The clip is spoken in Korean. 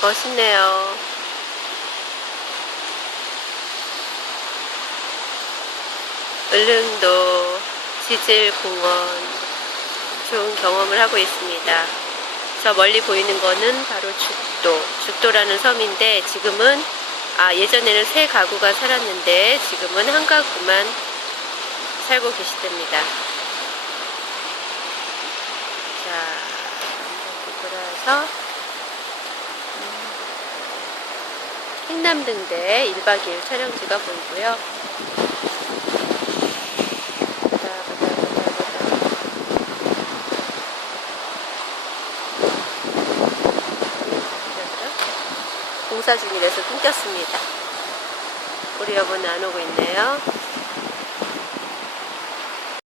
멋있네요. 을릉도 지질공원 좋은 경험을 하고 있습니다. 저 멀리 보이는 거는 바로 죽도, 죽도라는 섬인데 지금은 아 예전에는 세 가구가 살았는데 지금은 한 가구만 살고 계시답니다. 자, 이렇게 돌아서 행남등대 1박 2일 촬영지가 보이고요. 공사 중이라서 끊겼습니다. 우리 여보는 안 오고 있네요.